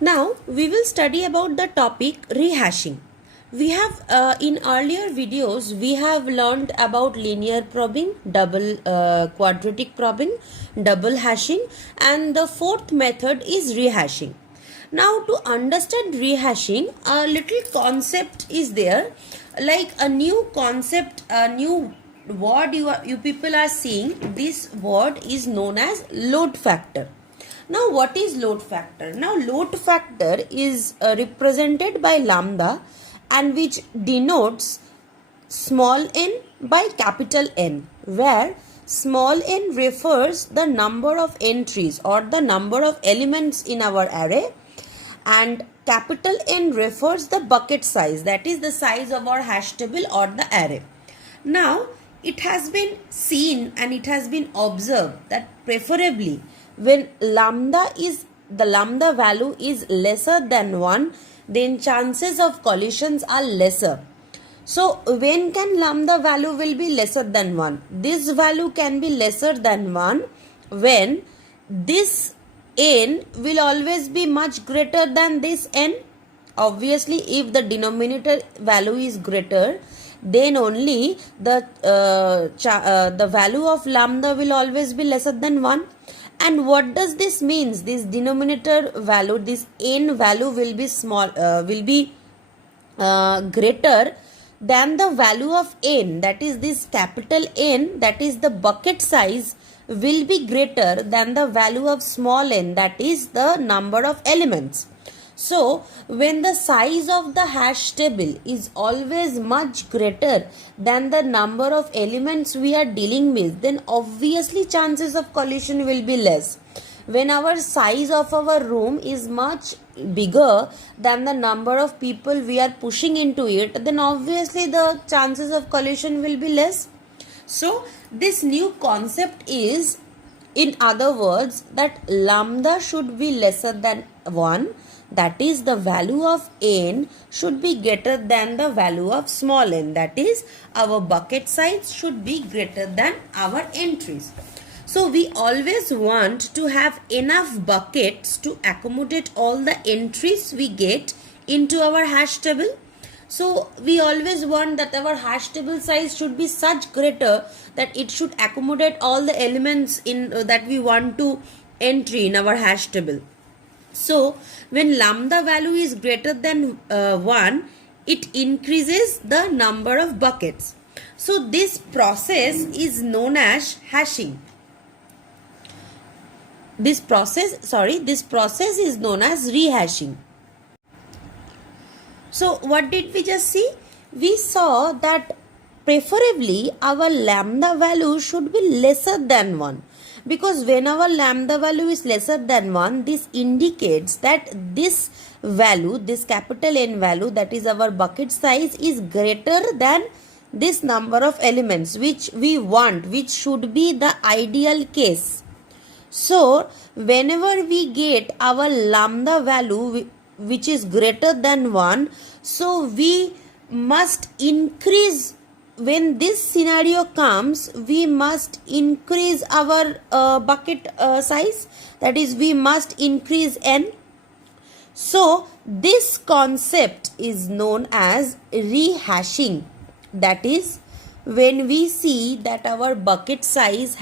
Now we will study about the topic rehashing. We have in earlier videos we have learned about linear probing, double quadratic probing, double hashing, and the fourth method is rehashing. Now to understand rehashing, a little concept is there, like a new concept, a new word you people are seeing. This word is known as load factor. Now what is load factor? Now load factor is represented by lambda, and which denotes small n by capital N, where small n refers the number of entries or the number of elements in our array, and capital N refers the bucket size, that is the size of our hash table or the array. Now it has been seen and it has been observed that preferably when the lambda value is lesser than 1, then chances of collisions are lesser. So when can lambda value will be lesser than 1? This value can be lesser than 1 when this n will always be much greater than this n. Obviously, if the denominator value is greater, then only the value of lambda will always be lesser than 1. And what does this means? This denominator value, this n value will be greater than the value of n, that is this capital N, that is the bucket size, will be greater than the value of small n, that is the number of elements. So when the size of the hash table is always much greater than the number of elements we are dealing with, then obviously chances of collision will be less. When our size of our room is much bigger than the number of people we are pushing into it, then obviously the chances of collision will be less. So this new concept is, in other words, that lambda should be lesser than 1, that is the value of n should be greater than the value of small n, that is our bucket size should be greater than our entries. So we always want to have enough buckets to accommodate all the entries we get into our hash table. So we always want that our hash table size should be such greater that it should accommodate all the elements in that we want to entry in our hash table. So when lambda value is greater than 1, it increases the number of buckets. So this process is known as hashing. This process is known as rehashing. So what did we just see? We saw that preferably our lambda value should be lesser than 1. Because when our lambda value is lesser than 1, this indicates that this value, this capital N value, that is our bucket size, is greater than this number of elements which we want, which should be the ideal case. So whenever we get our lambda value which is greater than 1, so we must increase. When this scenario comes, we must increase our bucket size, that is we must increase n. So this concept is known as rehashing, that is when we see that our bucket size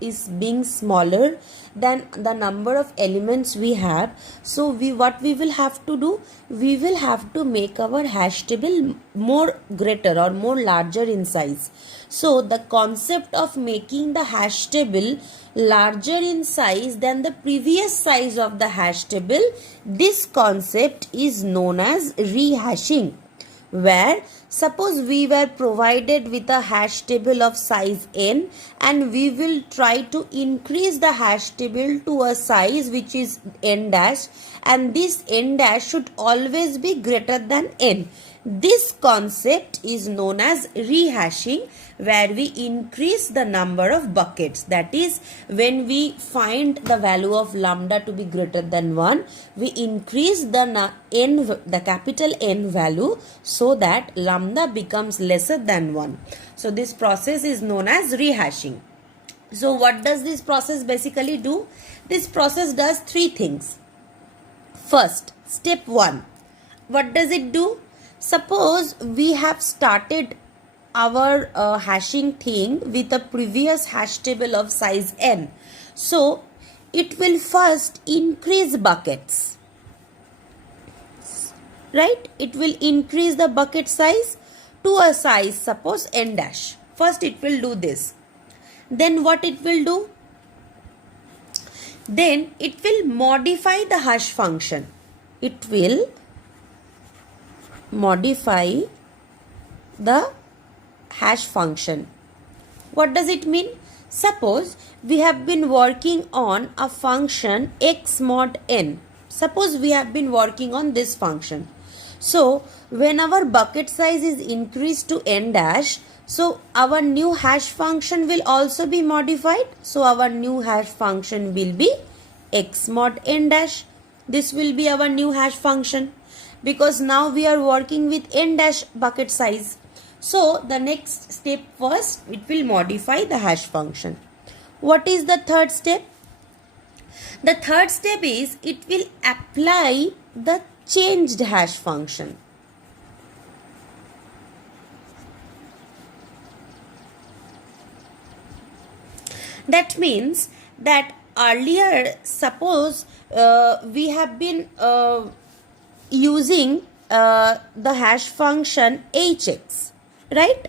is being smaller than the number of elements we have, so what we will have to do, we will have to make our hash table more greater or more larger in size. So the concept of making the hash table larger in size than the previous size of the hash table, this concept is known as rehashing. Where suppose we were provided with a hash table of size n, and we will try to increase the hash table to a size which is n dash, and this n dash should always be greater than n. This concept is known as rehashing, where we increase the number of buckets. That is, when we find the value of lambda to be greater than 1, we increase the capital N value so that lambda becomes lesser than 1. So this process is known as rehashing. So what does this process basically do? This process does three things. First, step 1. What does it do? Suppose we have started our hashing thing with a previous hash table of size n. So it will first increase buckets, right? It will increase the bucket size to a size, suppose n dash. First it will do this. Then what it will do? Then it will modify the hash function. It will modify the hash function. What does it mean? Suppose we have been working on a function x mod n. Suppose we have been working on this function. So when our bucket size is increased to n dash, so our new hash function will also be modified. So our new hash function will be x mod n dash. This will be our new hash function, because now we are working with n dash bucket size. So the next step, first it will modify the hash function. What is the third step? The third step is it will apply the changed hash function. That means that earlier, suppose we have been using the hash function hx, right?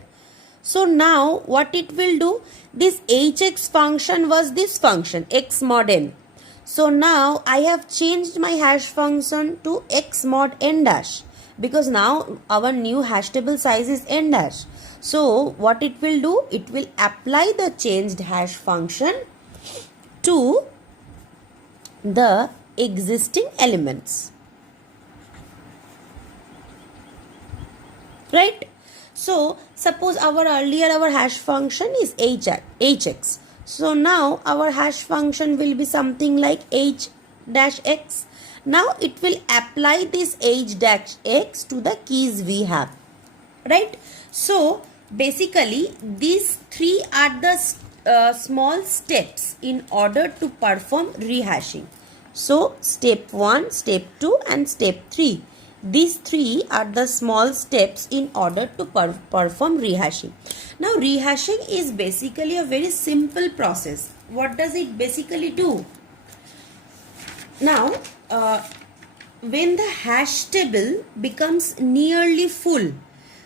So now what it will do, this hx function was this function x mod n. So now I have changed my hash function to x mod n dash, because now our new hash table size is n dash. So what it will do, it will apply the changed hash function to the existing elements, right? So suppose our hash function is hx. So now our hash function will be something like h dash x. Now it will apply this h dash x to the keys we have, right? So basically these three are the small steps in order to perform rehashing. So step 1, step 2 and step 3. These three are the small steps in order to perform rehashing. Now rehashing is basically a very simple process. What does it basically do? Now when the hash table becomes nearly full,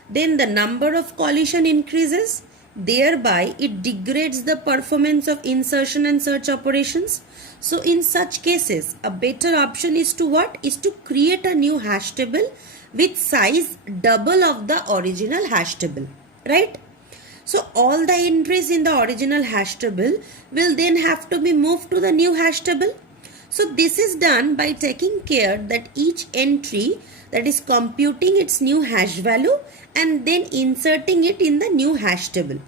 then the number of collision increases. Thereby it degrades the performance of insertion and search operations. So in such cases, a better option is to what? Is to create a new hash table with size double of the original hash table, right? So all the entries in the original hash table will then have to be moved to the new hash table. So this is done by taking care that each entry, that is computing its new hash value and then inserting it in the new hash table.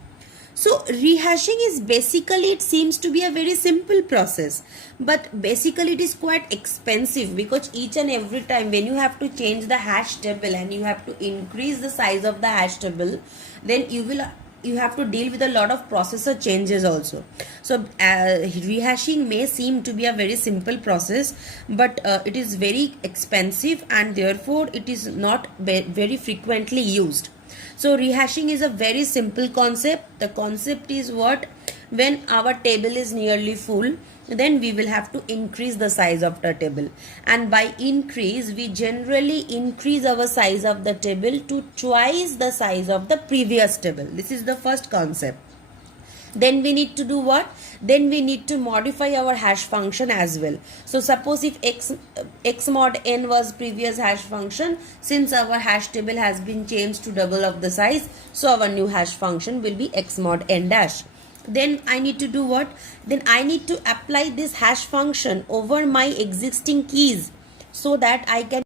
So rehashing is basically, it seems to be a very simple process, but basically it is quite expensive, because each and every time when you have to change the hash table and you have to increase the size of the hash table, then you have to deal with a lot of processor changes also. So rehashing may seem to be a very simple process, but it is very expensive and therefore it is not very frequently used. So rehashing is a very simple concept. The concept is what? When our table is nearly full, then we will have to increase the size of the table, and by increase we generally increase our size of the table to twice the size of the previous table. This is the first concept. Then we need to do what? Then we need to modify our hash function as well. So suppose if x mod n was previous hash function, since our hash table has been changed to double of the size, so our new hash function will be x mod n dash. Then I need to do what? Then I need to apply this hash function over my existing keys, so that I can.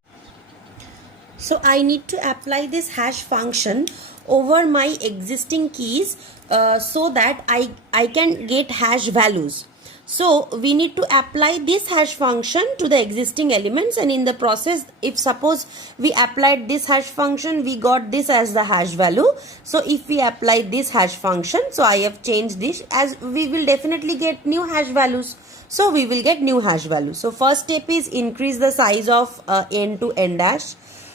So I need to apply this hash function over my existing keys so that I can get hash values. So we need to apply this hash function to the existing elements, and in the process, if suppose we applied this hash function, we got this as the hash value. So if we apply this hash function, so I have changed this, as we will definitely get new hash values. So we will get new hash value. So first step is increase the size of n to n dash,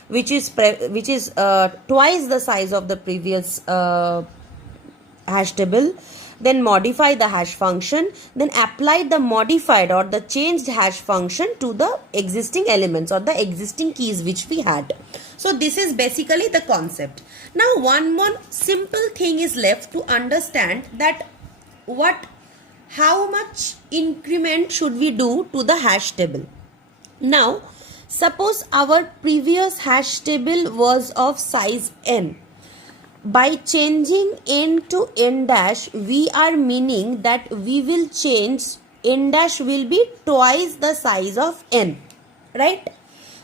which is twice the size of the previous hash table. Then modify the hash function, then apply the modified or the changed hash function to the existing elements or the existing keys which we had. So this is basically the concept. Now one more simple thing is left to understand, that how much increment should we do to the hash table. Now suppose our previous hash table was of size n. By changing n to n dash, we are meaning that we will change n dash will be twice the size of n, right?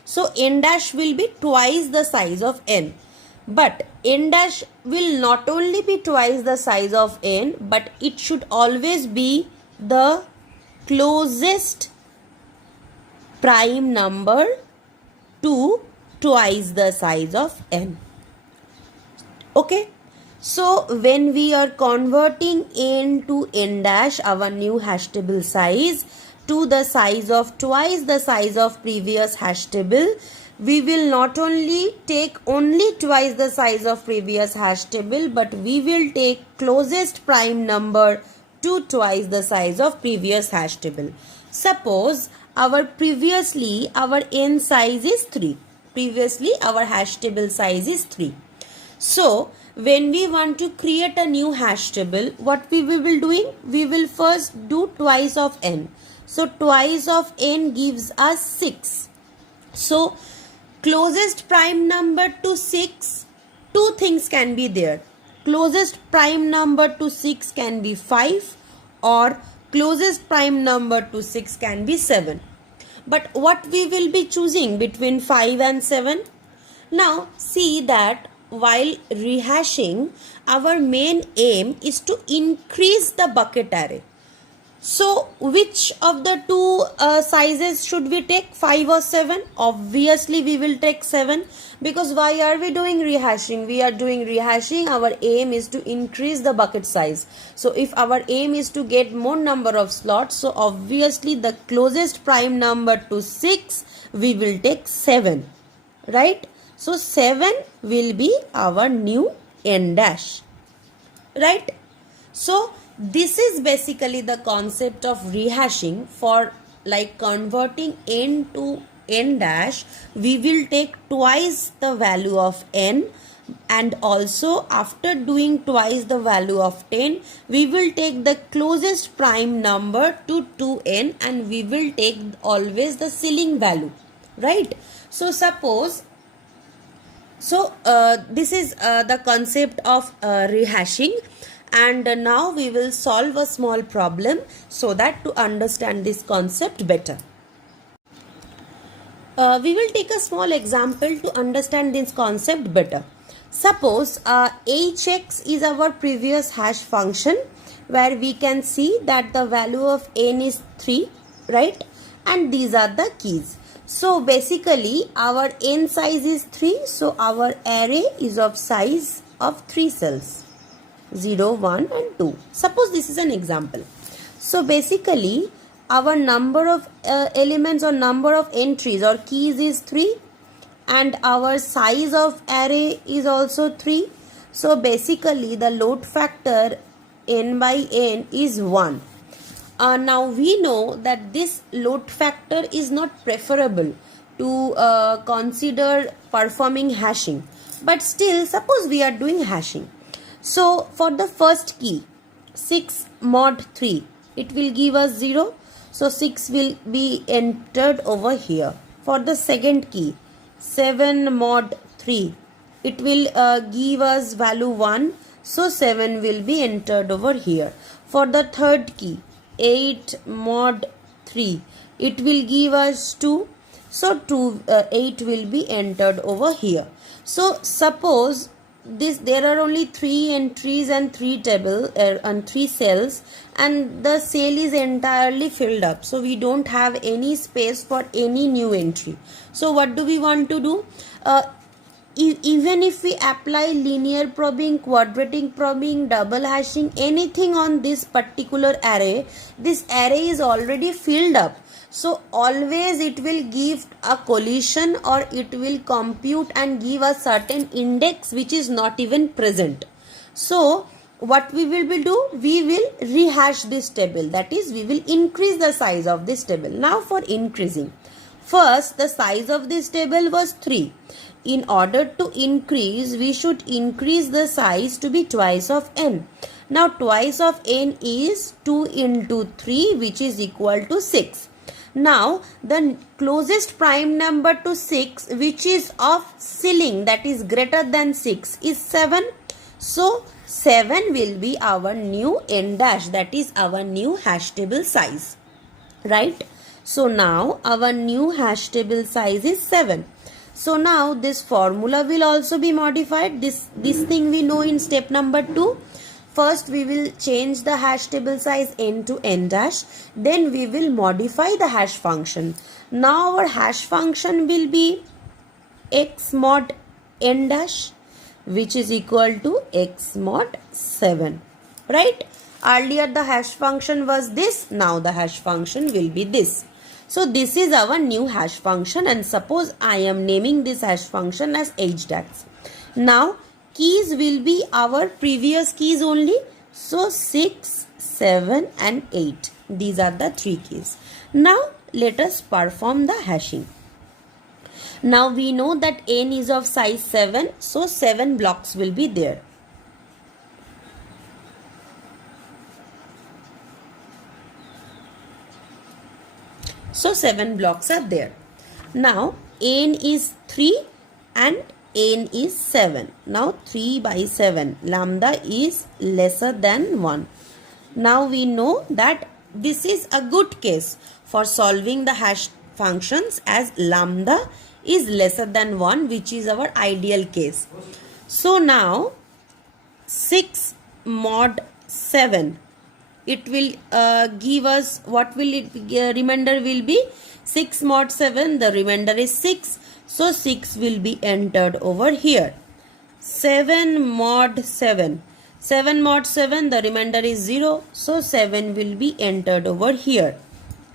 So n dash will be twice the size of n. But n dash will not only be twice the size of n, but it should always be the closest prime number to twice the size of n. Okay, so when we are converting n to n dash, our new hash table size, to the size of twice the size of previous hash table, we will not only take only twice the size of previous hash table, but we will take closest prime number to twice the size of previous hash table. Suppose previously our n size is 3. Previously our hash table size is 3. So when we want to create a new hash table, what we will be doing? We will first do twice of n. So twice of n gives us 6. So closest prime number to 6, two things can be there. Closest prime number to 6 can be 5, or closest prime number to 6 can be 7. But what we will be choosing between 5 and 7? Now see that while rehashing, our main aim is to increase the bucket array. So which of the two sizes should we take, 5 or 7? Obviously we will take 7, because why are we doing rehashing? We are doing rehashing, our aim is to increase the bucket size. So if our aim is to get more number of slots, so obviously the closest prime number to 6, we will take 7, right? So 7 will be our new n dash, right? So this is basically the concept of rehashing. For like converting n to n dash, we will take twice the value of n, and also after doing twice the value of 10, we will take the closest prime number to 2n, and we will take always the ceiling value, right? So suppose this is the concept of rehashing, and now we will solve a small problem so that to understand this concept better. We will take a small example to understand this concept better. Suppose hx is our previous hash function, where we can see that the value of n is 3, right? And these are the keys. So basically our n size is 3, so our array is of size of 3 cells, 0, 1 and 2. Suppose this is an example. So basically our number of elements or number of entries or keys is 3, and our size of array is also 3. So basically the load factor n by n is 1. Now we know that this load factor is not preferable to consider performing hashing, but still suppose we are doing hashing. So for the first key 6 mod 3, it will give us 0, so 6 will be entered over here. For the second key 7 mod 3, it will give us value 1, so 7 will be entered over here. For the third key 8 mod 3, it will give us 2, so 8 will be entered over here. So suppose there are only 3 entries and 3 table and 3 cells, and the cell is entirely filled up, so we don't have any space for any new entry. So what do we want to do? even if we apply linear probing, quadratic probing, double hashing, anything on this particular array, this array is already filled up. So always it will give a collision, or it will compute and give a certain index which is not even present. So what we will do, we will rehash this table, that is we will increase the size of this table. Now for increasing, first the size of this table was 3. In order to increase, we should increase the size to be twice of n. Now twice of n is 2 into 3, which is equal to 6. Now the closest prime number to 6, which is of ceiling, that is greater than 6, is 7. So 7 will be our new n dash, that is our new hash table size, right? So now our new hash table size is 7. So now this formula will also be modified. This thing we know in step number 2. First we will change the hash table size n to n dash. Then we will modify the hash function. Now our hash function will be x mod n dash, which is equal to x mod 7. Right? Earlier the hash function was this. Now the hash function will be this. So this is our new hash function, and suppose I am naming this hash function as h dash. Now keys will be our previous keys only. So 6, 7 and 8. These are the 3 keys. Now let us perform the hashing. Now we know that n is of size 7. So 7 blocks will be there. So 7 blocks are there. Now n is 3 and n is 7. Now 3 by 7, lambda is lesser than 1. Now we know that this is a good case for solving the hash functions, as lambda is lesser than 1, which is our ideal case. So now 6 mod 7, it will give us, what will it be? Remainder will be 6 mod 7, the remainder is 6. So 6 will be entered over here. 7 mod 7, 7 mod 7, the remainder is 0. So 7 will be entered over here.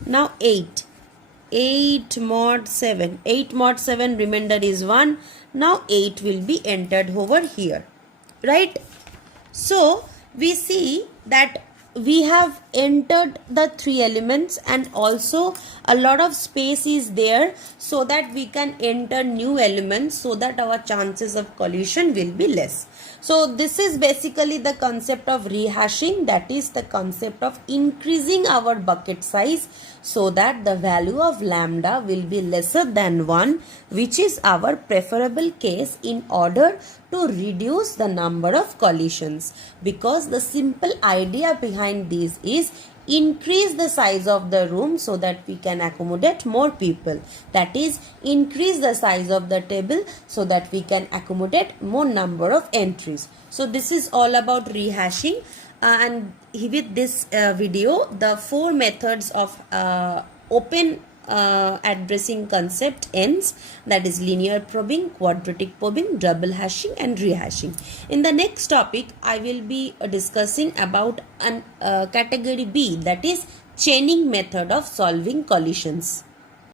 Now 8, 8 mod 7, 8 mod 7, remainder is 1. Now 8 will be entered over here. Right? So we see that we have entered the 3 elements, and also a lot of space is there so that we can enter new elements, so that our chances of collision will be less. So this is basically the concept of rehashing, that is the concept of increasing our bucket size so that the value of lambda will be lesser than 1, which is our preferable case in order to reduce the number of collisions. Because the simple idea behind this is increase the size of the room so that we can accommodate more people. That is, increase the size of the table so that we can accommodate more number of entries. So this is all about rehashing, and with this video, the 4 methods of open addressing concept ends, that is linear probing, quadratic probing, double hashing and rehashing. In the next topic, I will be discussing about category B, that is chaining method of solving collisions.